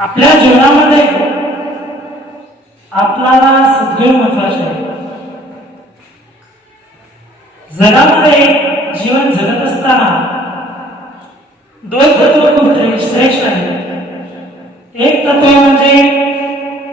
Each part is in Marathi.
आपल्या जीवनामध्ये आपल्याला सद्गुण महत्त्वाचे आहे. जगामध्ये जीवन जगत असताना दोन तत्व खूप श्रेष्ठ आहेत. एक तत्व म्हणजे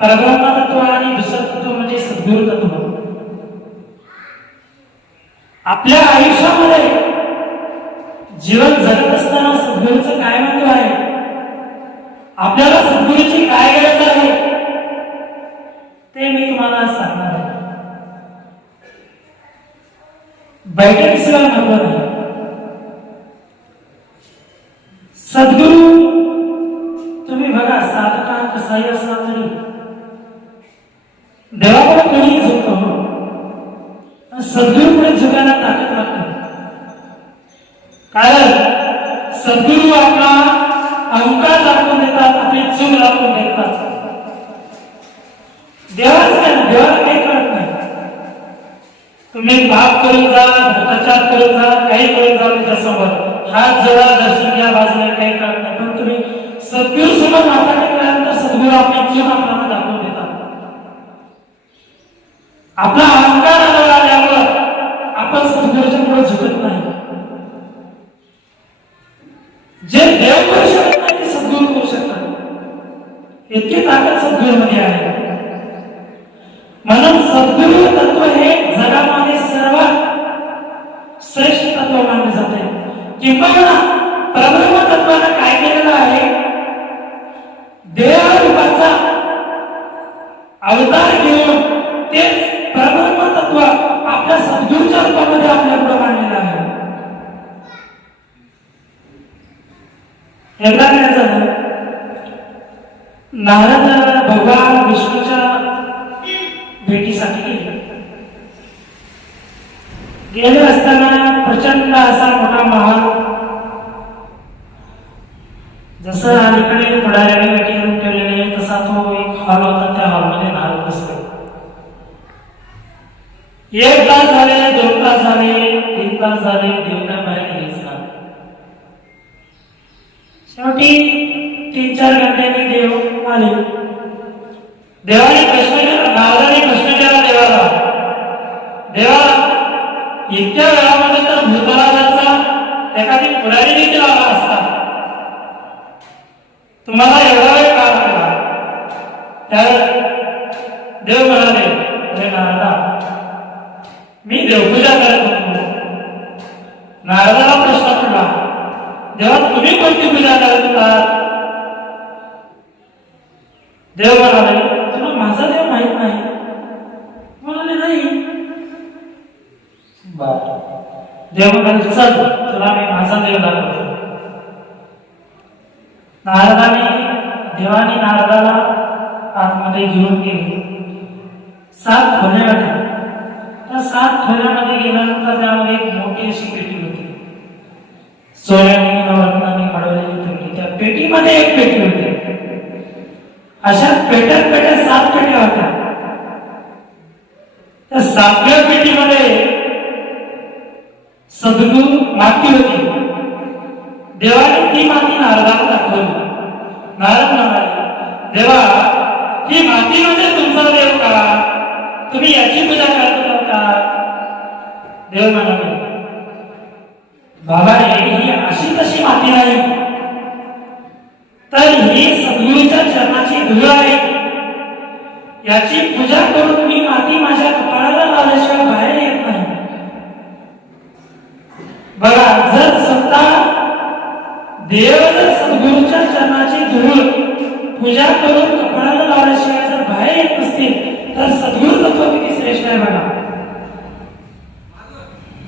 परमात्मा तत्व आणि दुसरं तत्व म्हणजे सद्गुरु तत्व. आपल्या आयुष्यामध्ये जीवन जगत असताना सद्गुरूचं काय महत्त्व आहे? आपल्याला सद्गुरूची काय गरज आहे? ते मी तुम्हाला सांगणार आहे. बैठकीशिवाय महत्त्व नाही. सद्गुरू तुम्ही बघा साधका कसाही असला तरी. देवाकडे कोणी झुकतो? पण पुढे झुकायला ताकद लागते कारण सद्गुरू आपला अहंकार दाखवून देतात आपली चूक दाखवून देतात. देवाच काय? देवाला काही करत नाही. तुम्ही पाप करून जा भ्रष्टाचार करून जा काही करून जा त्याच्यासोबत हात जोडा दर्शन या बाजूला काही करत नाही. पण तुम्ही सद्गुरू समोर माता केल्यानंतर सद्गुरू आपली चूक आपल्याला दाखवून देतात. आपला अवतार घेऊन तेच परब्रह्म तत्व आपल्या सद्गुरूच्या रूपामध्ये आपल्या पुढे मांडलेलं आहे. एकदा काय झालं? नारद भगवान विष्णूच्या भेटीसाठी गेले. गेले असताना प्रचंड असा मोठा महाल जसं अलीकडे ती तीन चार घंट्याने देव आले. देवाने प्रश्न केला नारदाने प्रश्न केला देवाला. देवा इतक्या वेळामध्ये तर भूतराजाचा एखादी पुढारी देखील आला असता. तुम्हाला एवढा वेळ का लागला? त्यावेळेस देव म्हणाले अरे नारदा मी देवपूजा करत होतो. नारदाला जेव्हा तुम्ही कोणती पूजा करता देव म्हणाले तुला माझा देव माहीत नाही. म्हणाले नाही. बर देव म्हणाले चल तुला मी माझा देव दाखवतो. नारदाने देवाने नारदाला आतमध्ये घेऊन गेले. सात खोल्या त्या सात खोल्यामध्ये गेल्यानंतर त्यामध्ये एक मोठी अशी पेटी होती. सोन्याने नवरत्नाने घडवलेली पेटी त्या पेटीमध्ये एक पेटी होती. अशा पेट्यात पेट्यात सात पेट्या होत्या. त्या सातव्या पेटीमध्ये सद्गुरू माती होती. देवाने ती माती नारदाला दाखवली. नारद म्हणाले देवा ही माती म्हणजे तुमचा देव का? तुम्ही याची पूजा करत होता देव म्हणाले बाबा रे ही अशी तशी माती नाही तर ही सद्गुरूच्या चरणाची धूळ आहे याची पूजा करून मी माती माझ्या कपाळाला लावल्याशिवाय बाहेर येत नाही. बघा जर सत्ता देव जर सद्गुरूच्या चरणाची धूळ पूजा करून कपाळाला लावल्याशिवाय जर बाहेर येत नसतील तर सद्गुरू तत्व किती श्रेष्ठ आहे बघा.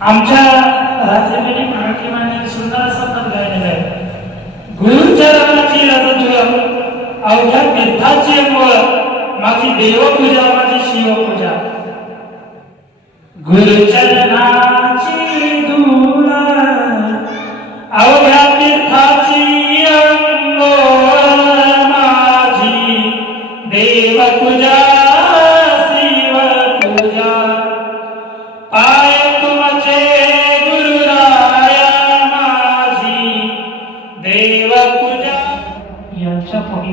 आमच्या अवघ्या तीर्थाची मुळ माझी देवपूजा माझी शिवपूजा. गुरुचरणाची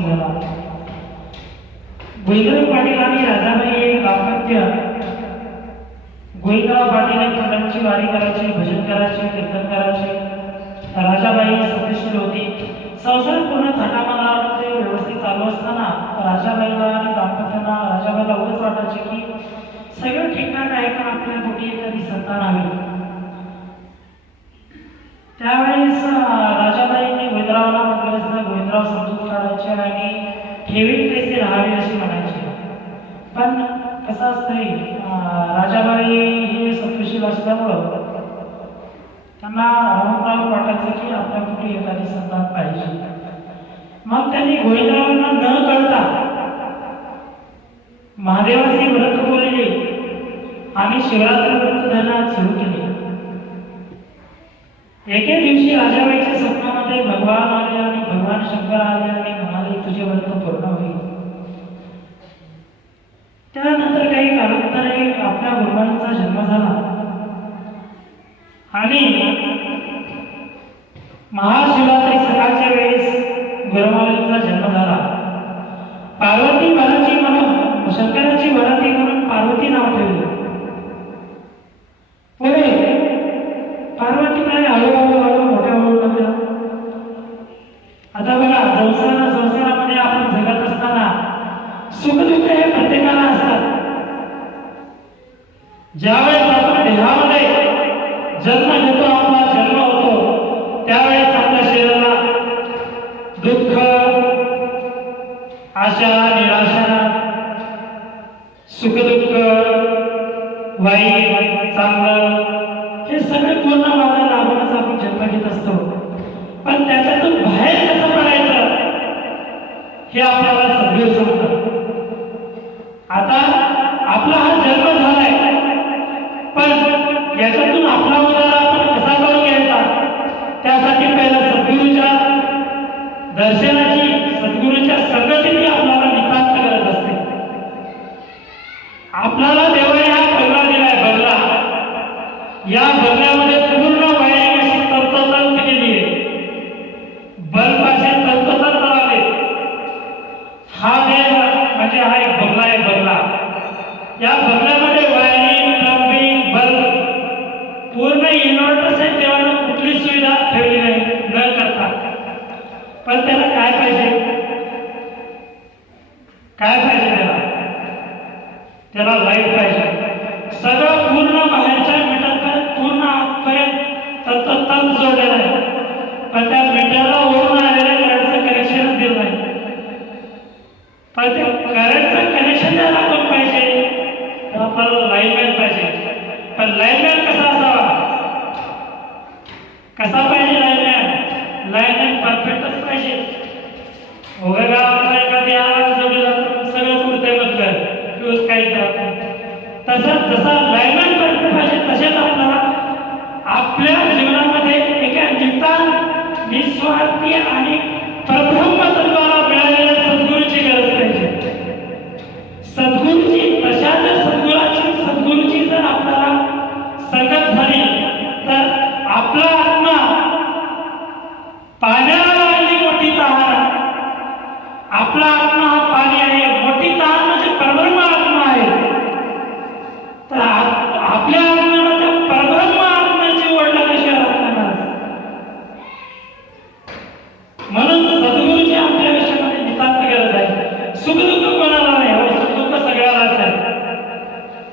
यांच्या झाला गोविंदराव पाटील आणि राजाबाई एक दाम्पत्य गोविंदराव पाटील हे पंढरीची वारी करायची भजन करायची कीर्तन करायची राजाबाई सत्यशील होती. संसार पूर्ण थाटामाटामध्ये व्यवस्थित चालू असताना राजाबाईला आणि दाम्पत्यांना राजाबाईला उगाच वाटायचे की सगळं ठीकठाक आहे का? आपल्या पोटी तरी संतान हवी. त्यावेळेस अं, राजाबाईंनी गोविंदरावला पंधरा असतं समजून काढायचे आणि ठेवीत पैसे राहावे असे म्हणायचे. पण कसं असतंय राजाबाई हे सत्यशील असल्यामुळं त्यांना राहून वाटायचं की आपल्या कुठे एखादी संतान पाहिजे. मग त्यांनी गोविंदरावांना न कळता महादेवाचे व्रत बोलले आणि शिवरात्र व्रत धरण्यास सुरू केले. एके दिवशी राजाबाईच्या स्वप्नामध्ये भगवान आले आणि भगवान शंकर आले आणि म्हणाले तुझे वर्ग पूर्ण होईल. त्यानंतर काही कालांतराने आपल्या गुरुबाईंचा जन्म झाला. आणि महाशिवरात्री सकाळच्या वेळेस गुरुमाऊलींचा जन्म झाला. पार्वती बालाजी म्हणून शंकराची वराती म्हणून पार्वती नाव ठेवले. ज्यावेळेस आपण देहामध्ये जन्म घेतो आपला जन्म होतो त्यावेळेस आपल्या शरीराला दुःख आशा निराशा सुखदुःख वाईट चांगलं हे सगळे पूर्ण मला लागूनच आपण जन्म घेत असतो. पण त्याच्यातून बाहेर कसं पडायचं? हे आपल्याला सगळे सांगतात. आता आपला हा जन्म या पूर्ण वायरिंग अशी केली. आहे बल्ब असे हा म्हणजे हा एक बंगला आहे बंगला. या बंगल्यामध्ये वायरिंग प्लंबिंग बल्ब पूर्ण इन्व्हर्टर सहित देवानं कुठली सुविधा ठेवली नाही न करता. पण त्याला काय पाहिजे? काय पाहिजे त्याला? त्याला लाइट पाहिजे. सगळं पूर्ण बाहेरच्या आतपर्यंत तंतोतंत आहे. पण त्या मीटरला वरून आलेल्या करंटचं कनेक्शनच दिलं नाही पण त्या करंटचं कनेक्शन द्यायला कोण पाहिजे. तर आपल्याला लाईनमॅन पाहिजे. पण लाईनमॅन कसा असावा? कसा पाहिजे लाईनमॅन लाईनमॅन परफेक्टच पाहिजे. उगा गावाला एखादी आवाज तर सगळं पुरतंय म्हटलं. दिवस काहीच राहत नाही तसंच जसा लाईनमॅन परफेक्ट पाहिजे तसेच आपल्याला आपल्या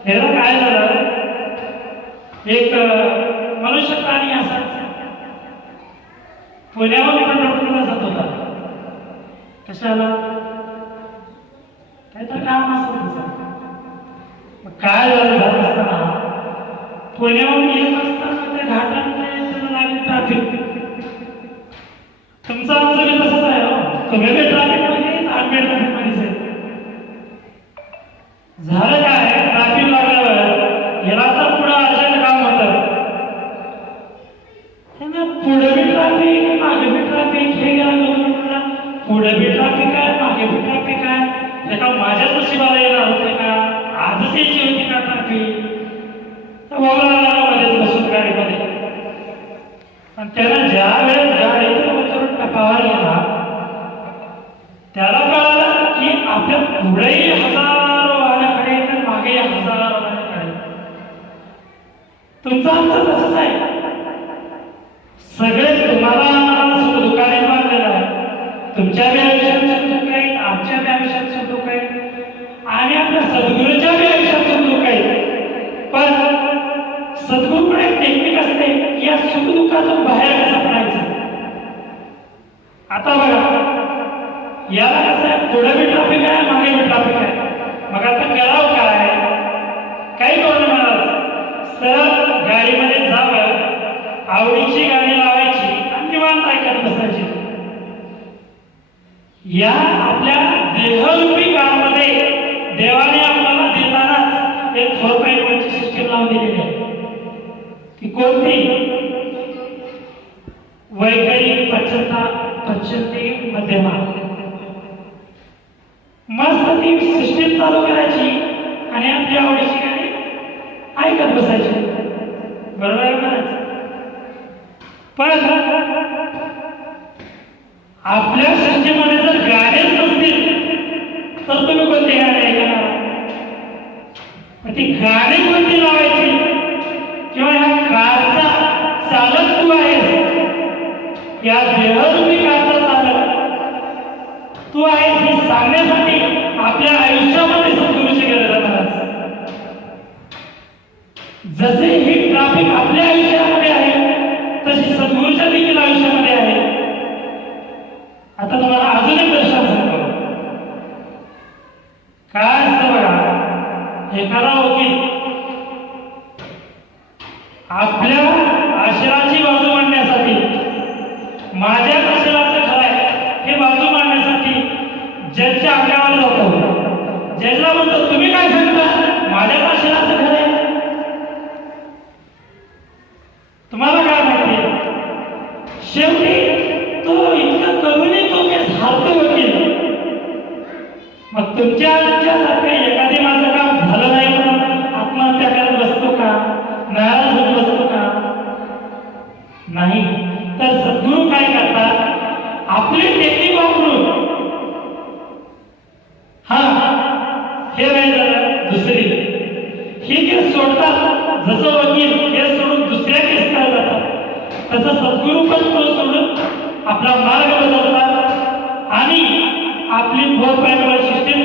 ह्याला काय झालं? एक मनुष्य प्राणी असा. पुण्यावर पंढरपूरला जात होता. कशाला? काय तर काम असं त्याचं. मग काय झालं जात असताना? पुण्याहून येत असताना त्या घाटामध्ये त्याला लागली ट्रॅफिक तुमचं आमचं बी तसंच आहे हो. तुम्ही बी ट्रॅफिक आणि त्यानं ज्या वेळेस गाडीतून उतरून टपावर गेला त्याला कळालं की आपल्या पुढेही हजारो वाहनाकडे तर मागे हजारो वाहनाकडे तुमचं आमचं तसंच आहे. सगळे तुम्हाला आम्हाला सुख दुःखाने मानलेलं आहे. तुमच्या बी आयुष्यात सुख आहे आमच्या बी आयुष्यात सुख आहे. आणि आपल्या सद्गुरूच्या असते की या बाहेर कसं आता बघा याला कसं आहे? पुढे बी ट्रॉफिक आहे मागे बी ट्रॉफिक आहे. मग आता करावं काय? काही करू म्हणाल सर गाडीमध्ये जावं. आवडीची गाणी लावायची आणि निवांत ऐकत बसायची. या आपल्या देहरूपी काळामध्ये देवाने आपल्याला देतानाच एक फोर पॉईंट सिस्टीम लावून दिलेली आहे. ती कोणती? वैकरी पचता पचनते मध्यमा. मस्त ती सिस्टीम चालू करायची आणि आपली आवडीची गाणी ऐकत बसायची. बरोबर आहे म्हणायचं पण आपल्या सिस्टीममध्ये जर गाणेच नसतील तर तुम्ही कोणती गाणी ऐकणार? मग ती गाणी कोणती आपल्या आयुष्यामध्ये सद्गुरूची गरज आहे महाराज जसे ही ट्रॅफिक आपल्या आयुष्यामध्ये आहे तशी सद्गुरूच्या देखील आयुष्यामध्ये आहे. आता तुम्हाला अजून एक दर्शन सांगतो. काय असतं बघा एखादा वकील आपल्या आशराची बाजू मांडण्यासाठी माझ्या आशराचं खरं आहे हे बाजू मांडण्यासाठी जजच्या आज्ञावर जातो जजला म्हणतो तुम्ही काय सांगता? माझ्याच आशराचं खरं आहे. तुम्हाला काय माहिती? शेवटी तो इतकं करूनही तो केस हारतो वकील. मग तुमच्या आमच्यासारखं एखादी माझं काम झालं नाही म्हणून आत्महत्या करत बसतो का? नाराज होत बसतो का? नाही. तर सद्गुरू काय करतात? आपली टेक्निक वापरून हा हे नाही झालं दुसरी ही केस सोडतात जसं वकील केस सोडून दुसऱ्या केसकडे जातात. तसं सद्गुरू पण तो सोडून आपला मार्ग बदलतात. आणि आपली फोर पॉईंट सिस्टीम